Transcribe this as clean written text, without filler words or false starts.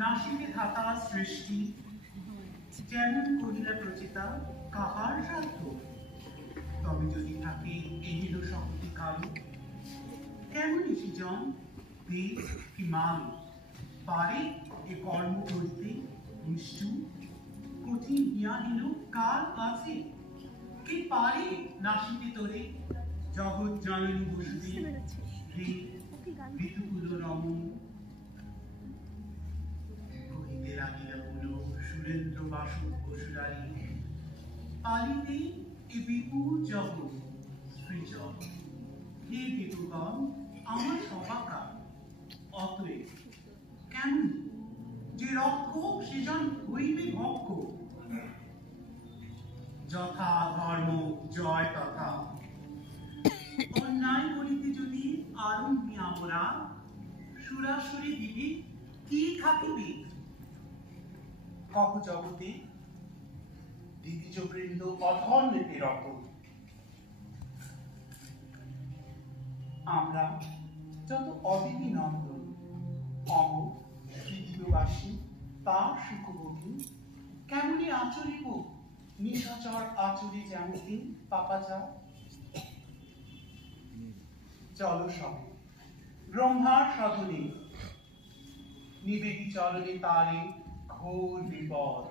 নাসিকে থাকা সৃষ্টি যেমন কহিলা প্রচিতা কাহার সাধ্য, তবে যদি থাকে এহিল শক্তি কারো, কেমনই সৃজন দেশ কি মান পারে এ কর্ম করিতে নিষ্ঠুর কঠিন হিয়াহীন কাল আছে, কে পারে নাসিকে তোরে জগৎ জননী বসুদেব হে ঋতুকুল রমণ। কহিতে লাগিলা পুলক সুরেন্দ্র বাসক বসুরারি, পালিতে এ বিপুল জগৎ সৃজন, হে বিপুগণ আমার সভাকার, অতএব কেমন যে রক্ষক সৃজন হইবে ভক্ষ, যথা ধর্ম জয় তথা। অন্যায় করিতে যদি আরম্ভি আমরা, সুরাসুরি দিবি কি থাকিবে, কহ জগতে দ্বিতীয় বৃন্দ অধর্মেতে রত। আমরা যত অদিতি নন্দন অমর পৃথিবীবাসী তার সুখভোগী, কেমনি আচরিব নিশাচর আচরি যেমন পাপাচার। চল সবে ব্রহ্মার সাধনে নিবেদি চরণে তারে ঘোর বিপদ।